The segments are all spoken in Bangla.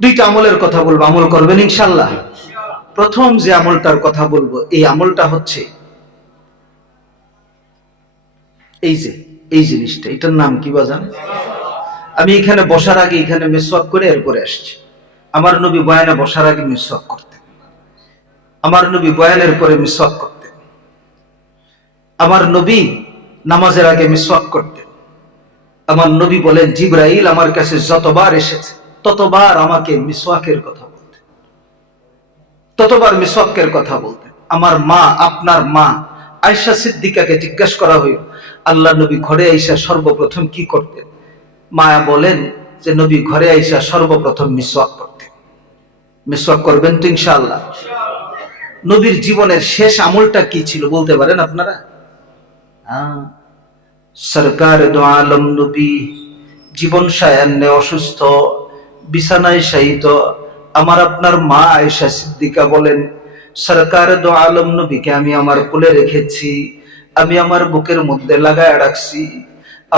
দুইটা আমলের কথা বলবো, আমল করবেন ইনশাআল্লাহ। প্রথম যে আমলটার কথা বলবো, এই আমলটা হচ্ছে এই যে এই জিনিসটা, এটার নাম কি বাজান? আমি এখানে বসার আগে এখানে মিসওয়াক করে এরপরে আসছি। আমার নবী বয়ানে বসার আগে মিসওয়াক করতেন, আমার নবী বয়ানের পরে মিসওয়াক করতেন, আমার নবী নামাজের আগে মিসওয়াক করতেন। আমার নবী বলেন, জিবরাইল আমার কাছে যতবার এসেছে ততবার আমাকে মিসওয়াকের কথা বলতেন, ততবার মিসওয়াকের কথা বলতেন। আমার মা, আপনার মা আয়েশা সিদ্দিকাকে জিজ্ঞাসা করা হইল, আল্লাহ নবী ঘরে আইসা সর্বপ্রথম কি করতেন? মায়া বলেন যে নবী ঘরে আইসা সর্বপ্রথম মিসওয়াক করতেন। মিসওয়াক করবেন তো ইনশাআল্লাহ? নবীর জীবনের শেষ আমলটা কি ছিল বলতে পারেন আপনারা? সরকার দো আলম নবী জীবন সায়ান্নে অসুস্থ, বিছানায় শায়িত। আমার আপনার মা আয়েশা সিদ্দিকা বলেন, সরকার দো আলম নবীকে আমি আমার কোলে রেখেছি, আমি আমার বুকের মধ্যে লাগায় রাখছি।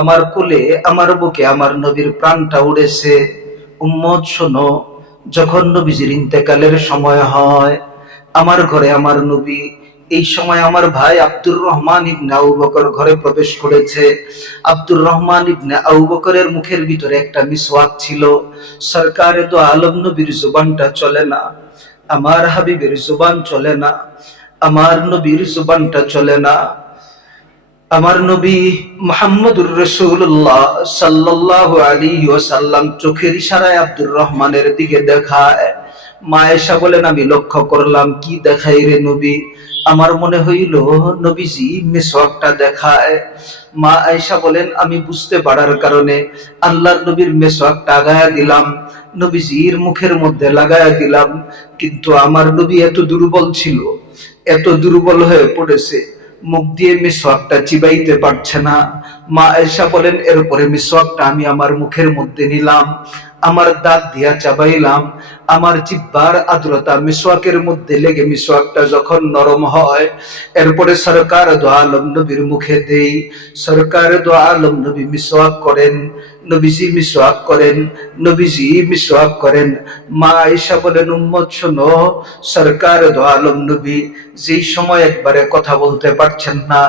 আমার কোলে, আমার বুকে আমার নবীর প্রাণটা উড়েছে। উম্মত শোনো, যখন নবীজির ইন্তেকালের সময় হয়, আমার ঘরে আমার নবী, এই সময় আমার ভাই আব্দুর রহমান ইবনে আবু বকর ঘরে প্রবেশ করেছে। আব্দুর রহমান ইবনে আবু বকরের মুখের ভিতরে একটা মিসওয়াক ছিল। সরকারে দো আলম নবীর জুবানটা চলে না, আমার হাবিবের জুবান চলে না, আমার নবীর জুবানটা চলে না। আমার নবী মুহাম্মদুর রাসূলুল্লাহ সাল্লাল্লাহু আলাইহি ওয়াসাল্লাম চোখের ইশারায় আব্দুর রহমানের দিকে দেখায়। মা আয়েশা বলেন, আমি লক্ষ্য করলাম, কি দেখাই রে নবী? আমার মনে হইল নবীজি মিসওয়াকটা দেখায়। মা আয়েশা বলেন, আমি বুঝতে পারার কারণে আল্লাহর নবীর মিসওয়াকটা আগায়া দিলাম, নবীজির মুখের মধ্যে লাগায়া দিলাম। কিন্তু আমার নবী এত দুর্বল ছিল, এত দুর্বল হয়ে পড়েছে, মুখ দিয়ে মিসওয়াকটা চিবাইতে পারছে না। মা আয়েশা বলেন, এরপরে মিসওয়াকটা আমি আমার মুখের মধ্যে নিলাম, আমার দাঁত দিয়া চাবাইলাম। আমার জিহ্বার আর্দ্রতা মিসওয়াকের মধ্যে লেগে মিসওয়াকটা যখন নরম হয়, এরপরে সরকার দো আলম নবীর মুখে দেই। সরকার দো আলম নবী মিসওয়াক করেন, নবীজি মিসওয়াক করেন, নবীজি মিসওয়াক করেন। মা আয়েশা বলেন, উম্মত শোনো, সরকার দো আলম নবী যেই সময় একবারে কথা বলতে পারছেন না,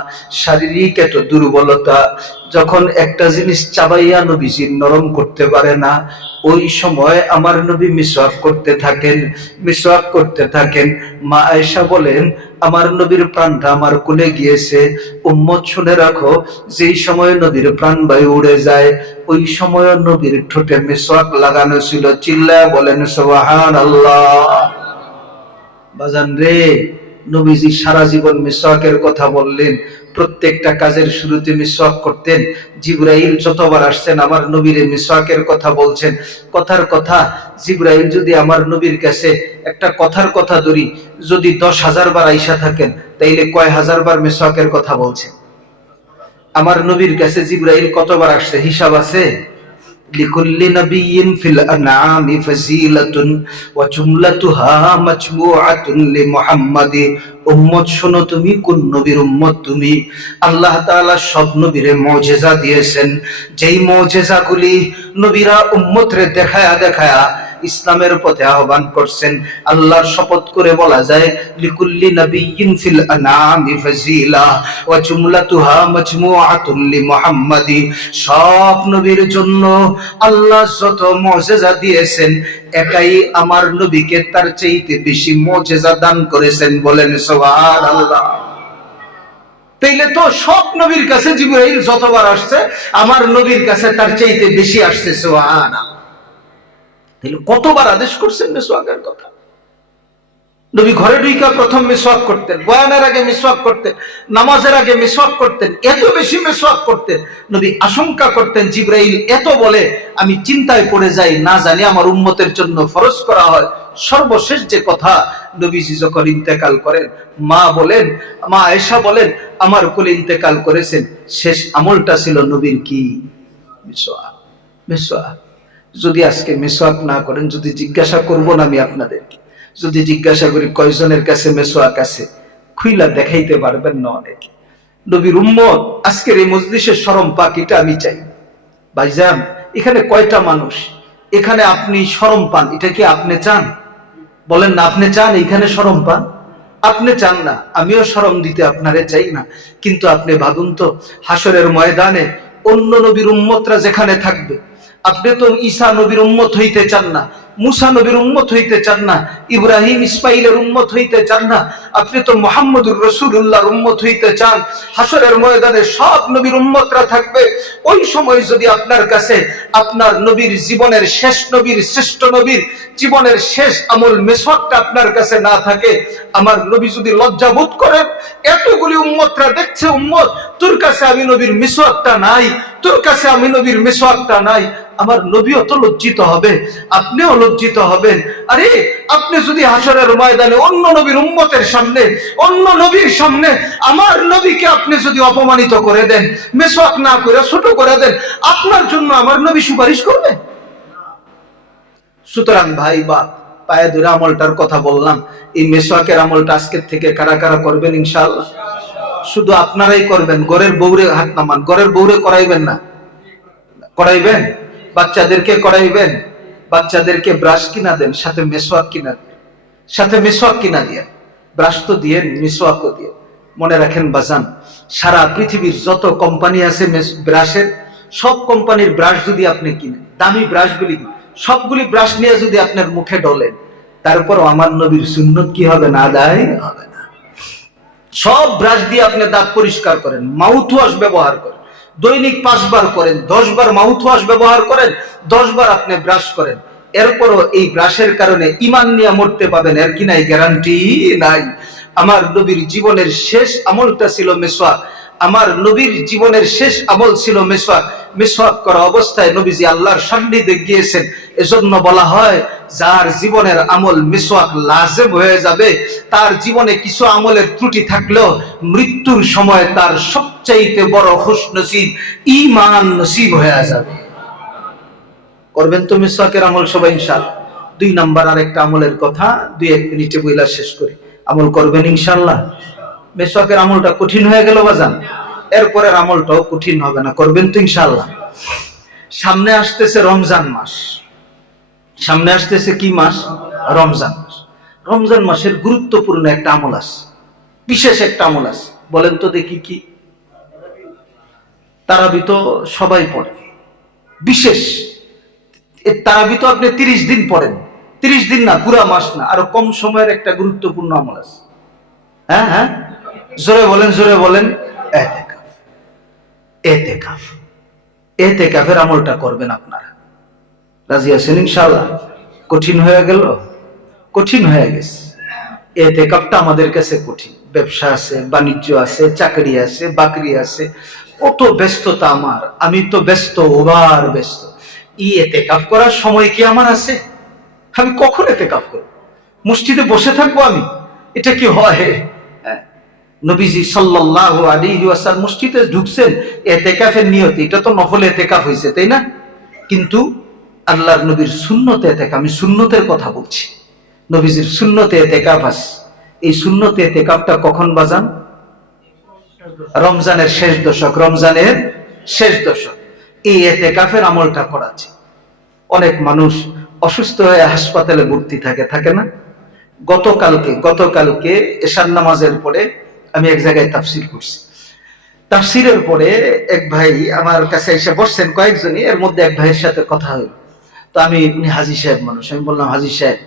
শারীরিক এত দুর্বলতা, যখন একটা জিনিস চাবাইয়া নবীজি নরম করতে পারে না, ওই সময় আমার নবী মিসওয়াক করতে থাকেন, মিসওয়াক করতে থাকেন। মা আয়েশা বলেন, আমার নবীর প্রাণটা আমার কোলে গিয়েছে। উম্মত শুনে রাখো, যেই সময় নবীর প্রাণবায়ু উড়ে যায়, ওই সময় নবীর ঠোঁটে মিসওয়াক লাগানো ছিল। চিল্লায়া বলেন সুবহানাল্লাহ। বাজান রে, নবীজি সারা জীবন মিসওয়াকের কথা বললেন। প্রত্যেকটা কাজের শুরুতে মিসওয়াক করতেন। জিবরাইল যতবার আসছেন আমার নবীর মিসওয়াকের কথা বলছেন। কথার কথা, জিবরাইল যদি আমার নবীর কাছে একটা কথার কথা ধরি, যদি 10,000 বার আইসা থাকেন, তাইলে কয় হাজার বার মিসওয়াকের কথা বলছেন? আমার নবীর কাছে জিবরাইল কতবার আসছে হিসাব আছে? লিকুল্লি নাবিয়্যিন ফিল আনআমি ফাজিলাতুন ওয়া জুমলাতুহা মাজমুআতুন লিমুহাম্মাদি। উম্মত শোনো, তুমি কোন নবীর উম্মত? তুমি আল্লাহ তাআলা সব নবীরে মুজিজা দিয়েছেন, যেই মুজিজাগুলি নবীরা উম্মতরে দেখায়া দেখায়া ইসলামের পথে আহ্বান করছেন। আল্লাহর শপথ করে বলা যায়, লিকুল্লি নাবিয়্যিন ফিল আনআমি ফাজিলা ওয়া জুমলাতুহা মাজমুআতুন লিমুহাম্মাদি। সব নবীর জন্য আল্লাহ যত মুজিজা দিয়েছেন, একাই আমার নবীকে তার চাইতে বেশি মুজিজা দান করেছেন। বলেন সুবহানাল্লাহ। তাইলে তো সব নবীর কাছে জিবরাইল যতবার আসছে, আমার নবীর কাছে তার চাইতে বেশি আসছে। সুবহানাল্লাহ। তাহলে কতবার আদেশ করছেন মিসওয়াকের কথা? নবী ঘরে ঢুইকা প্রথম মিসওয়াক করতেন, বয়ানের আগে মিসওয়াক করতেন, নামাজের আগে মিসওয়াক করতেন। এত বেশি মিসওয়াক করতেন, নবী আশঙ্কা করতেন জিবরাইল এত বলে আমি চিন্তায় পড়ে যাই, না জানি আমার উম্মতের জন্য ফরজ করা হয়। সর্বশেষ যে কথা, নবীজি যখন ইন্তেকাল করেন, মা বলেন, মা আয়েশা বলেন, আমার কোলে ইন্তেকাল করেছেন, শেষ আমলটা ছিল নবীর কি? মিসওয়াক। মিসওয়াক। যদি আজকে মিসওয়াক না করেন, যদি জিজ্ঞাসা করব না আমি আপনাদেরকে, যদি জিজ্ঞাসা করি কয়জনের কাছে মিসওয়াক আছে, খুইলা দেখাইতে পারবেন না অনেকে। নবীর উম্মত আজকের এই মজলিসের শরম পাক, এটা আমি চাই। ভাইজান, এখানে কয়টা মানুষ এখানে আপনি শরম পান, এটা কি আপনি চান? বলেন না, আপনি চান এইখানে শরম পান? আপনি চান না, আমিও শরম দিতে আপনারে চাই না। কিন্তু আপনি ভাবুন তো, হাসরের ময়দানে অন্য নবীর উম্মতরা যেখানে থাকবে, আপনি তো ঈসা নবীর উম্মত হইতে চান না, মুসা নবীর উম্মত হইতে চান না, ইব্রাহিম ইসমাইলের উম্মত হইতে চান না, আপনি তো মুহাম্মদুর রাসূলুল্লাহর উম্মত হইতে চান। হাসরের ময়দানে সব নবীর উম্মতরা থাকবে। ওই সময় যদি আপনার কাছে আপনার নবীর জীবনের শেষ নবীর, শ্রেষ্ঠ নবীর জীবনের শেষ আমল মেসওয়াকটা আপনার কাছে না থাকে, আমার নবী যদি লজ্জা বোধ করেন, এতগুলি উম্মতরা দেখছে, উম্মত তোর কাছে আমি নবীর মিসওয়াকটা নাই, তোর কাছে আমি নবীর মিসওয়াকটা নাই, আমার নবীও তো লজ্জিত হবে, আপনিও লজ্জিত হবেন। আরে আপনি যদি হাসরের ময়দানে অন্য নবীর উম্মতের সামনে, অন্য নবীর সামনে আমার নবীকে আপনি যদি অপমানিত করে দেন, মিসওয়াক না করে ছোট করে দেন, আপনার জন্য আমার নবী সুপারিশ করবে? সুতরাং ভাই বা পায়ে ধরে আমলটার কথা বললাম, এই মিসওয়াকের আমলটা আজকের থেকে কারা কারা করবেন ইনশাআল্লাহ? শুধু আপনারাই করবেন, ঘরের বউরে হাত নামান, ঘরের বউরে করাইবেন না। করাইবেন? বাচ্চাদেরকে করাইবেন? বাচ্চাদেরকে ব্রাশ কিনা দেন, সাথে মিসওয়াক কিনা দেন, সাথে মিসওয়াক কিনা দিয়ে, ব্রাশ তো দিয়ে, মিসওয়াকও দিয়ে। মনে রাখেন বাজান, সারা পৃথিবীর যত কোম্পানি আছে ব্রাশের, সব কোম্পানির ব্রাশ যদি আপনি কিনেন, দামি ব্রাশগুলি, সবগুলি ব্রাশ নিয়ে যদি আপনার মুখে ডলেন, তারপরও আমার নবীর সুন্নত কি হবে না? আদায় হবে না। সব ব্রাশ দিয়ে আপনি দাঁত পরিষ্কার করেন, মাউথ ওয়াশ ব্যবহার করেন, দৈনিক 5 বার করেন, 10 বার মাউথ ওয়াশ ব্যবহার করেন, 10 বার আপনি ব্রাশ করেন, এরপরও এই ব্রাশের কারণে ঈমান নিয়ে মরতে পাবেন, এর কি নাই? গ্যারান্টি নাই। আমার নবীর জীবনের শেষ আমলটা ছিল মিসওয়াক। আমার নবীর জীবনের শেষ আমল ছিল মিসওয়াক। মিসওয়াক করা অবস্থায় নবীজি আল্লাহর সান্নিধ্যে গিয়েছেন। এজন্য বলা হয়, যার জীবনের আমল মিসওয়াক লাজিম হয়ে যাবে, তার জীবনে কিছু আমলের ত্রুটি থাকলেও মৃত্যুর সময় তার সবচাইতে বড় খুশনসিব ঈমান নসিব হয়ে যাবে। করবেন তো মিসওয়াকের আমল সবাই ইনশাআল্লাহ? 2 নাম্বার আরেকটা আমলের কথা 2-1 মিনিটে বইলা শেষ করি। আমল করবেন ইনশাআল্লাহ? মিসওয়াকের আমলটা কঠিন হয়ে গেল বাজান, এরপরের আমলটাও কঠিন হবে না। করবেন তো ইনশাআল্লাহ? সামনে আসতেছে রমজান মাস। সামনে আসতেছে কি মাস? রমজান মাস। রমজান মাসের গুরুত্বপূর্ণ একটা আমল আছে, বিশেষ একটা আমল আছে। বলেন তো দেখি কি? তারাবি তো সবাই পড়ে, বিশেষ তারাবি তো আপনি 30 দিন পড়েন, 30 দিন না, পুরা মাস না, আরো কম সময়ের একটা গুরুত্বপূর্ণ আমল আছে। হ্যাঁ হ্যাঁ, জোরে বলেন, জোরে বলেন। ইতিকাফ। ইতিকাফ, ইতিকাফের আমলটা করবেন আপনারা। রাজি আছেন ইনশাআল্লাহ? কঠিন হয়ে গেল? কঠিন হয়ে গেছে। ইতিকাফটা আমাদের কাছে কঠিন। ব্যবসা আছে, বাণিজ্য আছে, চাকরি আছে, বাকরি আছে, কত ব্যস্ততা আমার, আমি তো ব্যস্ত, ওভার ব্যস্ত। ইতিকাফ করার সময় কি আমার আছে? আমি কখন ইতিকাফ করব? মসজিদে বসে থাকবো আমি? এটা কি হয়? নবীজি সাল্লাল্লাহু আলাইহি ওয়াসাল্লাম মসজিদে ঢুকছেন ইতিকাফের নিয়তে, এটা তো নফল ইতিকাফ হইছে, তাই না? কিন্তু আল্লাহর নবীর সুন্নতে ইতিকাফ, আমি সুন্নতের কথা বলছি, নবীজির সুন্নতে ইতিকাফ আছে। এই সুন্নতে ইতিকাফটা কখন বাজান? রমজানের শেষ দশক, রমজানের শেষ দশক এই ইতিকাফের আমলটা করা আছে। অনেক মানুষ অসুস্থ হয়ে হাসপাতালে ভর্তি থাকে, থাকে না? গতকালকে এশার নামাজের পরে আমি এক জায়গায় তাফসীর করছি। তাফসীরের পরে এক ভাই আমার কাছে এসে বসছেন, কয়েকজনই, এর মধ্যে এক ভাইয়ের সাথে কথা হইল। তো উনি হাজী সাহেব মানুষ, আমি বললাম, হাজী সাহেব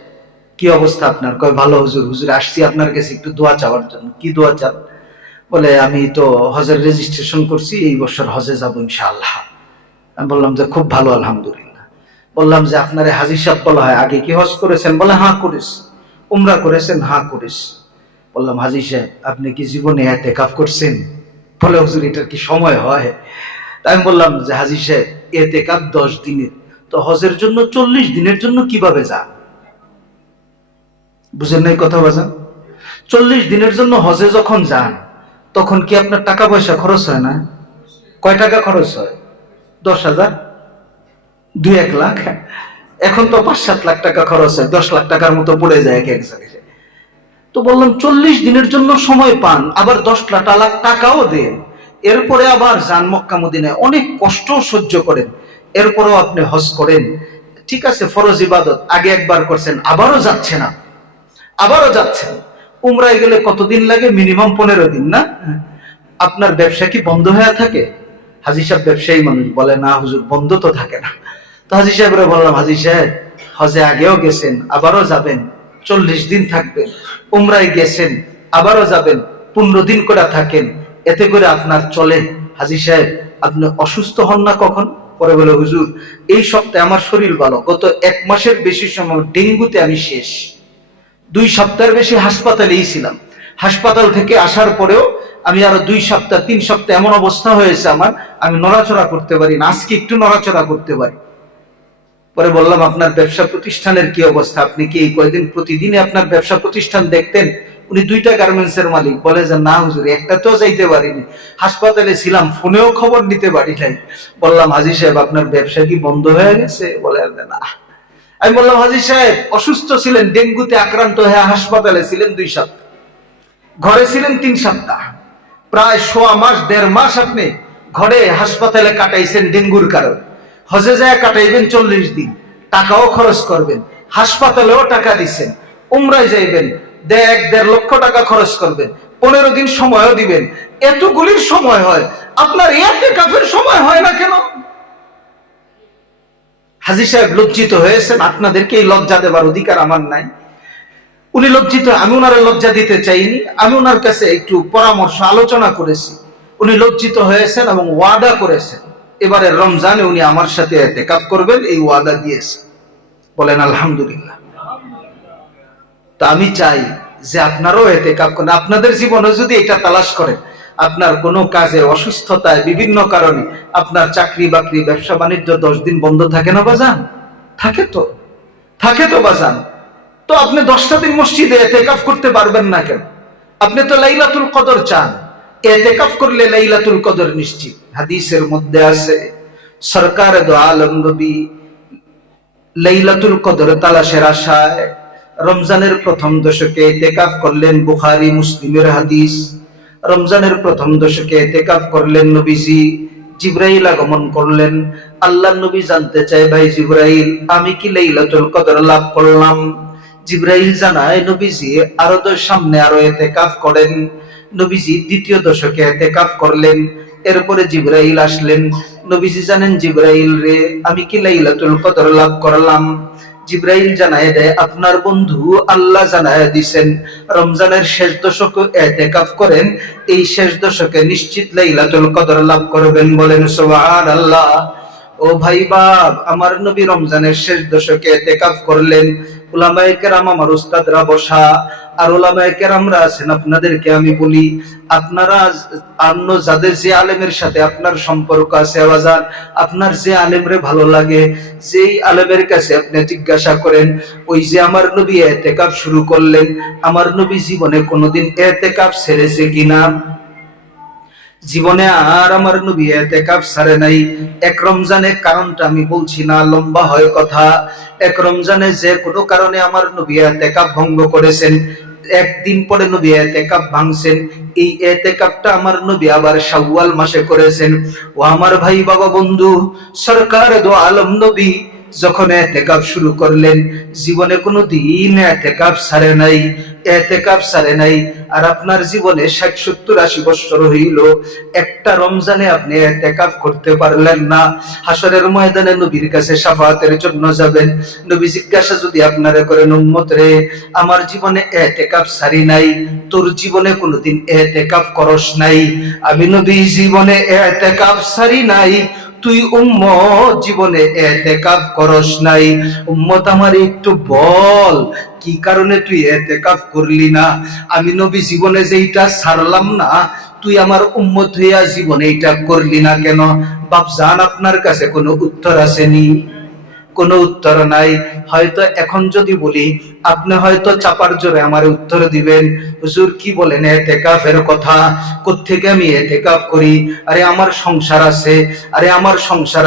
কি অবস্থা আপনার? কয় ভালো হুজুর, হুজুর আসছি আপনার কাছে একটু দোয়া চাওয়ার জন্য। কি দোয়া চান? বলে আমি তো হজের রেজিস্ট্রেশন করছি, এই বছর হজে যাবো ইনশাআল্লাহ। আমি বললাম যে খুব ভালো, আলহামদুলিল্লাহ। বললাম যে আপনারে হাজী সাহেব বলা হয়, আগে কি হজ করেছেন? বলে হ্যাঁ করেছি। উমরা করেছেন? হ্যাঁ করেছি। বললাম হাজী সাহেব আপনি কি জীবনে ইতিকাফ করছেন? বলে হুজুর এটার কি সময় হয়? আমি বললাম যে হাজী সাহেব ইতিকাফ 10 দিনের, তো হজের জন্য 40 দিনের জন্য কিভাবে যান? বুঝেন নাই কথা বাজান? 40 দিনের জন্য হজে যখন যান, তখন কি আপনার টাকা পয়সা খরচ হয় না? কয় টাকা খরচ হয়? 10,000, 2-1 লাখ। এখন তো 5-7 লাখ টাকা খরচ হয়, 10 লাখ টাকার মতো পড়ে যায় এক জায়গায়। তো বললাম 40 দিনের জন্য সময় পান, আবার 10 লাখ টাকাও দেন, এরপরে আবার যান মক্কা মদিনায়, অনেক কষ্ট সহ্য করেন, এরপরেও আপনি হজ করেন, ঠিক আছে, ফরজ ইবাদত আগে একবার করছেন, আবারও যাচ্ছেন, আবারও যাচ্ছেন। উমরায় গেলে কতদিন লাগে? মিনিমাম 15 দিন না? আপনার ব্যবসা কি বন্ধ হয়ে থাকে? হাজী সাহেব ব্যবসায়ী মানুষ, বলে না হুজুর বন্ধ তো থাকে না। তো হাজী সাহেবরে বললাম, হাজী সাহেব হজে আগেও গেছেন, আবারও যাবেন, 40 দিন থাকবেন। উমরায় গেছেন, আবারও যাবেন, 15 দিন করে থাকেন, এতে করে আপনার চলে। হাজী সাহেব আপনি অসুস্থ হন না কখন? পরে বলে, হুজুর এই সপ্তাহে আমার শরীর ভালো, গত 1 মাসের বেশি সময় ডেঙ্গুতে আমি শেষ, 2 সপ্তাহের বেশি হাসপাতালেই ছিলাম। হাসপাতাল থেকে আসার পরেও আমি আরো 2 সপ্তাহ 3 সপ্তাহ এমন অবস্থা হয়েছে আমার, আমি নড়াচড়া করতে পারি না, আজকে একটু নড়াচড়া করতে পারি। পরে বললাম, আপনার ব্যবসা প্রতিষ্ঠানের কি অবস্থা? আপনি কি এই কয়েকদিন প্রতিদিনই আপনার ব্যবসা প্রতিষ্ঠান দেখতেন? উনি 2টা গার্মেন্টস এর মালিক। বলে যে না হুজুর, একটাতেও যাইতে পারিনি, হাসপাতালে ছিলাম, ফোনেও খবর নিতে পারি নাই। বললাম, হাজী সাহেব আপনার ব্যবসা কি বন্ধ হয়ে গেছে? বলে না। আমি বললাম, হাজী সাহেব অসুস্থ ছিলেন, ডেঙ্গুতে আক্রান্ত হয়ে হাসপাতালে ছিলেন 2 সপ্তাহ, ঘরে ছিলেন 3 সপ্তাহ, প্রায় 1.5 মাস 1.5 মাস আপনি ঘরে হাসপাতালে কাটাইছেন ডেঙ্গুর কারণে। হজে যায় কাটাইবেন 40 দিন, টাকাও খরচ করবেন, হাসপাতালেও টাকা দিচ্ছেন, উমরায় যাইবেন 1.5 লক্ষ টাকা খরচ করবেন, 15 দিন সময়ও দিবেন, এতগুলির সময় হয়, আপনার ইতিকাফের সময় হয় না কেন? হাজী সাহেব লজ্জিত হয়েছেন, আপনাদেরকে এই লজ্জা দেবার অধিকার আমার নাই। উনি লজ্জিত, আমি ওনারে লজ্জা দিতে চাইনি, আমি ওনার কাছে একটু পরামর্শ আলোচনা করেছি, উনি লজ্জিত হয়েছেন এবং ওয়াদা করেছেন এবারে রমজানে উনি আমার সাথে ইতিকাফ করবেন, এই ওয়াদা দিয়েছেন। বলেন আলহামদুলিল্লাহ। তা আমি চাই যে আপনারাও ইতিকাফ করেন। আপনাদের জীবনে যদি এটা তালাশ করেন, আপনার কোনো কাজে অসুস্থতায় বিভিন্ন কারণে আপনার চাকরি বাকরি ব্যবসা বাণিজ্য 10 দিন বন্ধ থাকে না বাজান? থাকে তো বাজান। তো আপনি 10টা দিন মসজিদে ইতিকাফ করতে পারবেন না কেন? আপনি তো লাইলাতুল কদর চান, ইতিকাফ করলে লাইলাতুল কদর নিশ্চিত। হাদিসের মধ্যে আছে, সরকার দো আলম নবী লাইলাতুল কদর তালাশের আশায় রমজানের প্রথম দশকে ইতিকাফ করলেন। বুখারী মুসলিমের হাদিস। রমজানের প্রথম দশকে ইতিকাফ করলেন নবীজি। জিবরাইল আগমন করলেন। আল্লাহর নবী জানতে চায়, ভাই জিবরাইল আমি কি লাইলাতুল কদর লাভ করলাম? জিবরাইল জানায়, নবীজি আরো তো সামনে আরো ইতিকাফ করেন। নবীজি দ্বিতীয় দশকে ইতিকাফ করলেন। এরপরে জিবরাইল আসলেন। নবীজি জানেন, জিবরাইল রে আমি কি লাইলাতুল কদর লাভ করলাম? জিবরাইল জানায় দেয়, আপনার বন্ধু আল্লাহ জানায় দিবেন রমজানের শেষ দশকে ইতিকাফ করেন, এই শেষ দশকে নিশ্চিত লাইলাতুল কদর লাভ করবেন। বলেন সুবহানাল্লাহ। ও ভাই বাপ, আমার নবী রমজানের শেষ দশকে ইতিকাফ করলেন। উলামায়ে কেরাম আমার উস্তাদরা বসা, আর উলামায়ে কেরামরা আছেন, আপনাদেরকে আমি বলি, আপনারা অন্য যাদের যে আলেমের সাথে আপনার সম্পর্ক আছে আওয়াজান, আপনার যে আলেমরে ভালো লাগে, যেই আলেমের কাছে আপনি জিজ্ঞাসা করেন, ওই যে আমার নবী ইতিকাফ শুরু করলেন, আমার নবী জীবনে কোনোদিন ইতিকাফ ছেড়েছে কিনা? জীবনে আর আমার নবী ইতিকাফ ছাড়ে নাই। এক রমজানে, কারণটা আমি বলছি না, লম্বা হয় কথা। এক রমজানে যে কোনো কারণে আমার নবী ইতিকাফ ভঙ্গ করেছেন, একদিন পরে নবী ইতিকাফ ভাঙছেন। এই ইতিকাফটা আমার নবী আবার শাওয়াল মাসে করেছেন। ও আমার ভাই বাবা বন্ধু, সরকার দো আলম নবী যখন ইতিকাফ শুরু করলেন, জীবনে কোনো দিন ইতিকাফ ছাড়ে নাই। আর আপনার জীবনে 60, 70, 80 বছর হইল, একটা রমজানে আপনি ইতিকাফ করতে পারলেন না। হাসরের ময়দানে নবীর কাছে শাফাআতের জন্য যাবেন। নবী জিজ্ঞাসা যদি আপনারে করেন, উম্মত রে আমার জীবনে ইতিকাফ ছাড়ি নাই, তোর জীবনে কোনোদিন ইতিকাফ করস নাই, আমি নবী জীবনে ইতিকাফ ছাড়ি নাই, তুই উম্মত জীবনে ইতিকাফ করস নাই। উম্মত আমার একটু বল, কি কারণে তুই ইতিকাফ করলি না? আমি নবী জীবনে যেইটা ছাড়লাম না, তুই আমার উম্মত হইয়া জীবনে এটা করলি না কেন? বাপজান, আপনার কাছে কোনো উত্তর আসেনি? কোনো উত্তর নাই। হয়তো এখন যদি বলি, আপনি হয়তো চাপার জোরে আমার উত্তর দিবেন, হুজুর কি বলেন ইতিকাফের কথা, কোত্থেকে আমি ইতিকাফ করি? আরে আমার সংসার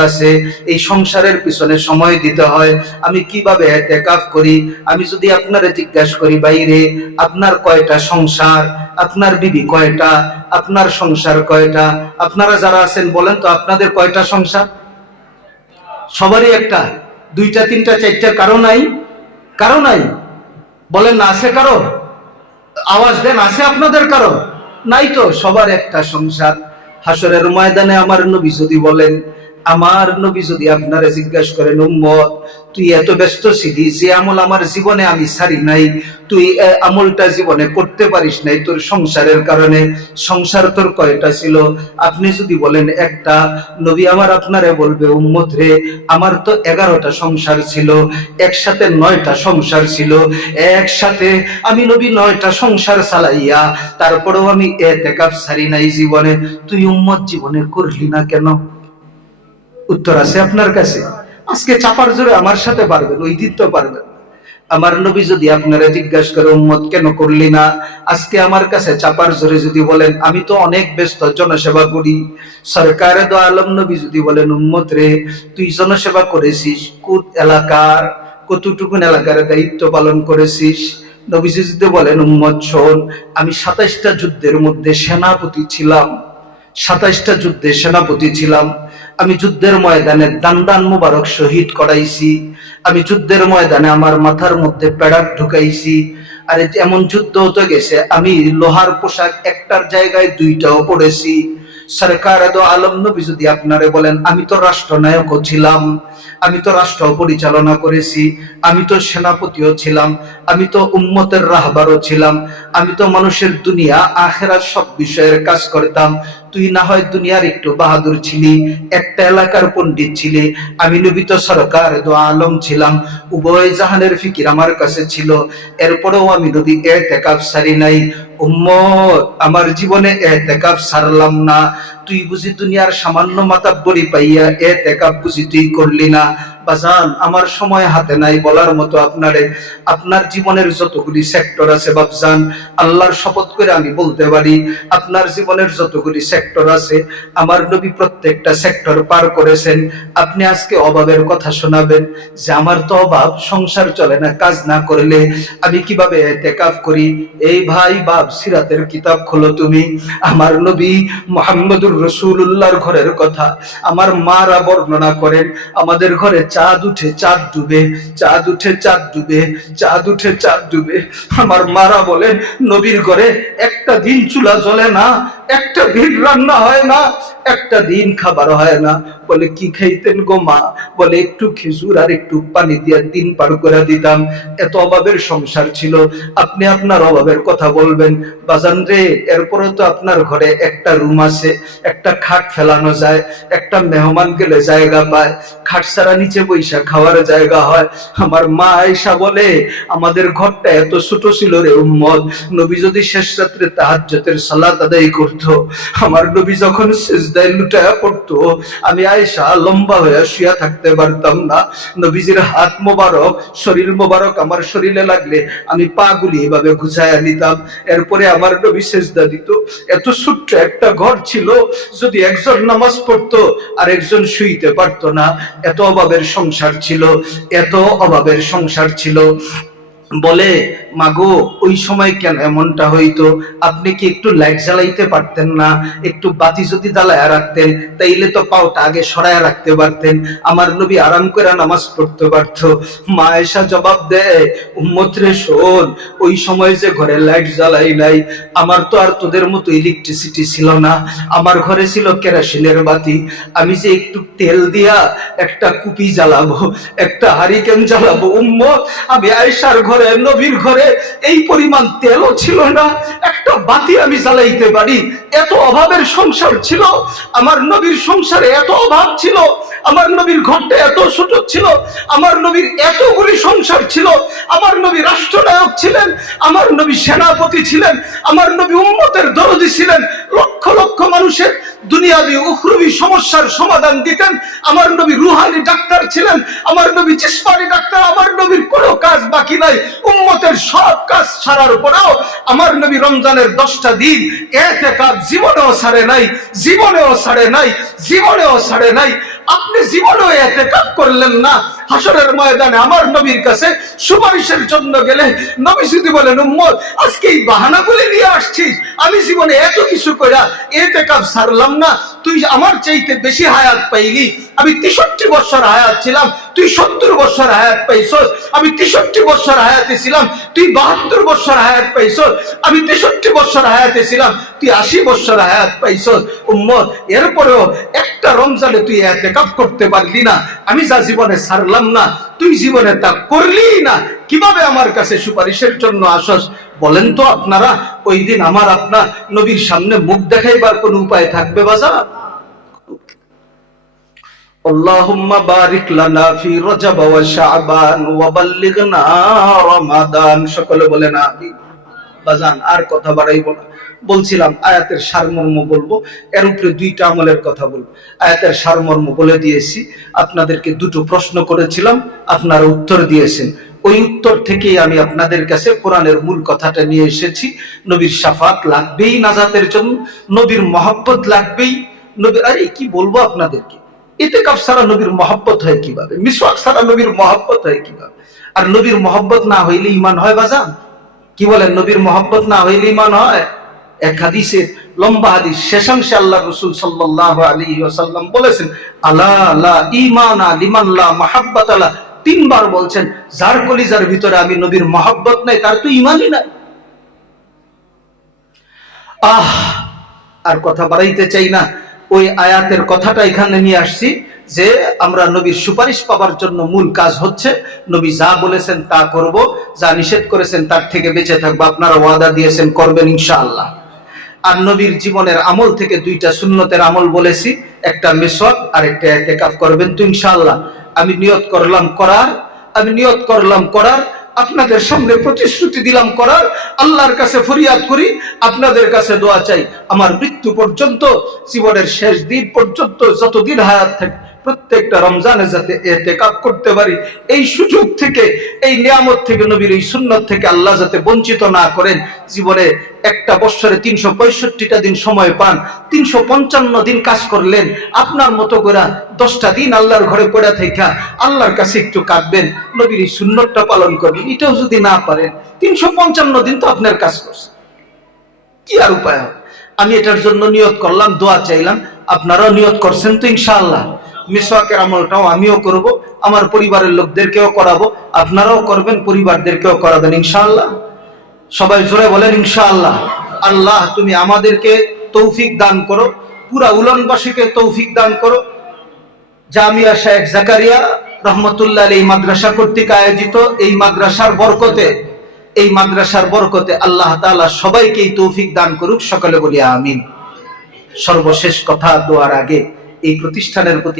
আছে, এই সংসারের পিছনে সময় দিতে হয়, আমি কিভাবে ইতিকাফ করি? আমি যদি আপনারে জিজ্ঞাসা করি, বাইরে আপনার কয়টা সংসার, আপনার বিবি কয়টা, আপনার সংসার কয়টা? আপনারা যারা আছেন বলেন তো, আপনাদের কয়টা সংসার? সবারই একটা। দুইটা তিনটা চারটা কারো নাই? কারো নাই? বলেন না আছে কারো? আওয়াজ দেন, আছে আপনাদের কারো? নাই তো, সবার একটা সংসার। হাসরের ময়দানে আমার নবী যদি বলেন, আমার নবী যদি আপনারা জিজ্ঞাসা করেন, উম্মত তুই এত ব্যস্ত ছিলি, যে আমল আমার জীবনে আমি ছাড়ি নাই, তুই আমলটা জীবনে করতে পারিস নাই তোর সংসারের কারণে। সংসার তোর কয়টা ছিল? আপনি যদি বলেন একটা, নবী আমার আপনারে বলবে, উম্মত রে, আমার তো 11টা সংসার ছিল, একসাথে 9টা সংসার ছিল, একসাথে আমি নবী 9টা সংসার চালাইয়া তারপরেও আমি এতেকাফ ছাড়ি নাই জীবনে। তুই উম্মত জীবনে করলি না কেন? উত্তর আছে আপনার কাছে? আজকে চাপার জোরে আমার সাথে পারবেন, ওই দিন তো পারবেন। আমার নবী যদি আপনারা জিজ্ঞাসা করে, উম্মত কেন করলি না, আজকে আমার কাছে চাপার জোরে যদি বলেন, আমি তো অনেক ব্যস্ত, জনসেবা করি। সরকারে দো আলম নবী যদি বলেন, উম্মত রে, তুই জনসেবা করেছিস কোন এলাকার, কতটুকুন এলাকার দায়িত্ব পালন করেছিস? নবীজি যদি বলেন, উম্মত শোন, আমি 27টা যুদ্ধের মধ্যে সেনাপতি ছিলাম, 27টা যুদ্ধে সেনাপতি ছিলাম। আমি যুদ্ধের ময়দানে দান্দান মুবারক শহীদ করাইছি, আমি যুদ্ধের ময়দানে আমার মাথার মধ্যে পেড়াক ঢুকাইছি। আর এমন যুদ্ধ হতে গেছে, আমি লোহার পোশাক একটার জায়গায় 2টাও পড়েছি। সরকার দো আলম নবী যদি আপনারে বলেন, আমি তো রাষ্ট্রনায়কও ছিলাম, আমি তো রাষ্ট্র পরিচালনা করেছি, আমি তো সেনাপতিও ছিলাম, আমি তো উম্মতের রাহবারও ছিলাম, আমি তো মানুষের দুনিয়া আখেরাত সব বিষয়ের কাজ করতাম। তুই না হয় দুনিয়ার একটু বাহাদুর ছিলি, একটা এলাকার পণ্ডিত ছিলি, আমি নবী তো সরকার দো আলম ছিলাম, উভয় জাহানের ফিকির আমার কাছে ছিল, এরপরেও আমি নবী ইতিকাফ ছাড়ি নাই। উম্মত, আমার জীবনে ইতিকাফ ছাড়লাম না। তুই বুঝি দুনিয়ার সামান্য মাতাব্বরি পাইয়া ইতিকাফ বুঝি তুই করলি না? বাজান, আমার সময় হাতে নাই বলার মতো আপনারে। আপনার জীবনের যতগুলি সেক্টর আছে বাবজান, আল্লাহর শপথ করে আমি বলতে পারি, আপনার জীবনের যতগুলি সেক্টর আছে, আমার নবী প্রত্যেকটা সেক্টর পার করেছেন। আপনি আজকে অভাবের কথা শোনাবেন যে আমার তো অভাব, সংসার চলে না, কাজ না করলে আমি কিভাবে ইতিকাফ করি? এই ভাই বাপ, সিরাতের কিতাব খোলো তুমি। আমার নবী মুহাম্মদুর রাসূলুল্লাহর ঘরের কথা আমার মারা বর্ণনা করেন। আমাদের ঘরে চাঁদ উঠে চাঁদ ডুবে, চাঁদ উঠে চাঁদ ডুবে, চাঁদ উঠে চাঁদ ডুবে। আমার মারা বলেন, নবীর ঘরে একটা দিন চুলা জ্বলে না, একটা দিন রান্না হয় না, একটা দিন খাবার হয় না। বলে কি খাইতেন গো মা? বলে একটু খেজুর আর একটু পানি দিয়ে দিন পার করে দিতাম। এত অভাবের সংসার ছিল। আপনি আপনার অভাবের কথা বলবেন বাজান রে, এরপরে তো আপনার ঘরে একটা রুম আছে, একটা খাট ফেলানো যায়, একটা মেহমান গেলে জায়গা পায়, খাট ছাড়া নিচে বৈশা খাওয়ার জায়গা হয়। আমার মা আয়েশা বলে, আমাদের ঘরটা এত ছোট ছিল রে উম্মত, নবী যদি শেষ রাত্রে তাহাজ্জুদের সালাত আদায় করতো, আমার নবী যখন সিজদায় লুটায়া পড়তো, আমি আয়েশা লম্বা হয়ে শুয়া থাকতে পারতাম না। নবীজির হাত মোবারক, শরীর মোবারক আমার শরীরে লাগলে আমি পা গুলি এভাবে গুছায়া নিতাম। এরপরে আমার নবী সিজদা দিত। এত ছোট্ট একটা ঘর ছিল, যদি একজন নামাজ পড়তো আর একজন শুইতে পারতো না। এত অভাবের সংসার ছিল, এত অভাবের সংসার ছিল। বলে, মাগো ওই সময় কেন এমনটা হইতো? আপনি কি একটু লাইট জ্বালাইতে পারতেন না? একটু বাতি যদি জ্বালায়া রাখতেন, তাইলে তো পাওটা আগে সরায়া রাখতে পারতেন, আমার নবী আরাম করে নামাজ পড়তে পারতো। মা আয়েশা জবাব দেয়, উম্মত রে শোন, ওই সময় যে ঘরে লাইট জ্বালাই নাই, আমার তো আর তোদের মতো ইলেকট্রিসিটি ছিল না, আমার ঘরে ছিল কেরোসিনের বাতি। আমি যে একটু তেল দিয়া একটা কুপি জ্বালাবো, একটা হারিকেন জ্বালাবো, উম্মত, আমি আয়েশার ঘরে, নবীর ঘরে এই পরিমাণ তেলও ছিল না, একটা বাতি আমি জ্বালাইতে পারি। এত অভাবের সংসার ছিল। আমার নবীর সংসারে এত অভাব ছিল, আমার নবীর ঘরটা এত ছোট ছিল, আমার নবীর এতগুলি সংসার ছিল। আমার নবী রাষ্ট্রনায়ক ছিলেন, আমার নবী সেনাপতি ছিলেন, আমার নবী উম্মতের দরদি ছিলেন, লক্ষ লক্ষ মানুষের দুনিয়াবি উখরবি সমস্যার সমাধান দিতেন। আমার নবী রুহানি ডাক্তার ছিলেন, আমার নবী জিসমানি ডাক্তার। আমার নবীর কোনো কাজ বাকি নাই। উম্মত উম্মতের সব কাজ ছাড়ার পরেও আমার নবী রমজানের 10টা দিন ইতিকাফ জীবনেও ছাড়ে নাই, জীবনেও ছাড়ে নাই, জীবনেও ছাড়ে নাই। আপনি জীবনেও ইতিকাফ করলেন না, হাসরের ময়দানে আমার নবীর কাছে সুপারিশের জন্য গেলে নবী যদি বলেন উম্মত আজকে এই বাহানাগুলি নিয়ে আসছিস, আমি জীবনে এত কিছু কইরা ইতিকাফ ছাড়লাম না, তুই আমার চাইতে বেশি হায়াত পাইলি, আমি 63 বছর হায়াত ছিলাম, তুই 70 বছর হায়াত পাইছস, আমি 63 বছর হায়াতে ছিলাম, তুই 72 বছর হায়াত পাইছস, আমি 63 বছর হায়াতে ছিলাম, তুই 80 বছর হায়াত পাইছস। উম্মত এরপরেও একটা রমজানে তুই ইতিকাফ করতে পারলি না, আমি যা জীবনে ছাড়লাম না, তুই জীবনে তা করলি না, কিভাবে আমার কাছে সুপারিশের জন্য আসস? বলেন তো আপনারা, ওই দিন আমার আপনার নবীর সামনে মুখ দেখাইবার কোন উপায় থাকবে বাজার? আল্লাহুম্মা বারিক লানা ফি রজব ওয়া শাবান ওয়া বাল্লিগনা রমাদান। সকলে বলেন আমিন। বাজান আর কথা বাড়াইব না, বলছিলাম আয়াতের সারমর্ম বলবো, এর উপরে 2টা আমলের কথা বলবো। আয়াতের সারমর্ম বলে দিয়েছি, আপনাদেরকে 2টো প্রশ্ন করেছিলাম, আপনারা উত্তর দিয়েছেন, ওই উত্তর থেকেই আমি আপনাদের কাছে কোরআনের মূল কথাটা নিয়ে এসেছি। নবীর শাফাত লাগবেই নাজাতের জন্য, নবীর মহব্বত লাগবেই। নবী আরে কি বলবো আপনাদেরকে, ইতিকাফ ছাড়া নবীর মহব্বত হয় কিভাবে, মিসওয়াক ছাড়া নবীর মহব্বত হয় কিভাবে? আর নবীর মহব্বত না হইলে ঈমান হয় বাজান? কি বলেন, নবীর মহব্বত না হইলে ঈমান হয়? এক হাদিসে, লম্বা হাদিস, শেষাংশে আল্লাহ রাসূল সাল্লাল্লাহু আলাইহি ওয়াসাল্লাম বলেছেন আলা লা ঈমানা লিমান লা মাহাব্বাতা লা, 3 বার বলছেন যার কলিজার ভিতরে আমি নবীর মহব্বত নাই তার তো ঈমানই নাই। আর কথা বাড়াইতে চাই না, ওই আয়াতের কথাটা এখানে নিয়ে আসছি যে আমরা নবীর সুপারিশ পাবার জন্য মূল কাজ হচ্ছে নবী যা বলেছেন তা করব, যা নিষেধ করেছেন তার থেকে বেঁচে থাকবো। আপনারা ওয়াদা দিয়েছেন করবেন ইনশাআল্লাহ। আর নবীর জীবনের আমল থেকে 2টা সুন্নতের আমল বলেছি, একটা মিসওয়াক আর একটা ইতিকাফ করবেন তো ইনশাআল্লাহ। আমি নিয়ত করলাম করার, আমি নিয়ত করলাম করার, আপনাদের সামনে প্রতিশ্রুতি দিলাম করার। আল্লাহর কাছে ফরিয়াদ করি, আপনাদের কাছে দোয়া চাই, আমার মৃত্যু পর্যন্ত, জীবনের শেষ দিন পর্যন্ত যতদিন হায়াত থাকে প্রত্যেকটা রমজানে যাতে ইতিকাফ করতে পারি, এই সুযোগ থেকে, এই নিয়ামত থেকে, নবীর এই সুন্নত থেকে আল্লাহ যাতে বঞ্চিত না করেন। জীবনে একটা বছরে 365টা দিন সময় পান, 355 দিন কাজ করলেন, আপনার মতো করে 10টা দিন আল্লাহর ঘরে পড়ে থাকা আল্লাহর কাছে একটু কাঁদবেন, নবীর এই সুন্নতটা পালন করবেন। এটাও যদি না পারেন, 355 দিন তো আপনার কাজ করছে, কি আর উপায় হবে? আমি এটার জন্য নিয়ত করলাম, দোয়া চাইলাম, আপনারাও নিয়ত করছেন তো ইনশাআল্লাহ। মিসওয়াকের আমলটাও আমিও করব, আমার পরিবারের লোকদেরকেও করাবো, আপনারাও করবেন, পরিবারদেরকেও করাবেন ইনশাআল্লাহ। সবাই জোরে বলেন ইনশাআল্লাহ। আল্লাহ তুমি আমাদেরকে তৌফিক দান করো, পুরা উলানবাসীকে তৌফিক দান করো। জামিয়া শেখ জাকারিয়া রহমতুল্লাহ আলাইহি মাদ্রাসা কর্তৃক আয়োজিত এই মাদ্রাসার বরকতে, এই মাদ্রাসার বরকতে আল্লাহ তাআলা সবাইকে তৌফিক দান করুক, সকলে বলি আমিন। সর্বশেষ কথা দোয়ার আগে এই প্রতিষ্ঠানের প্রতি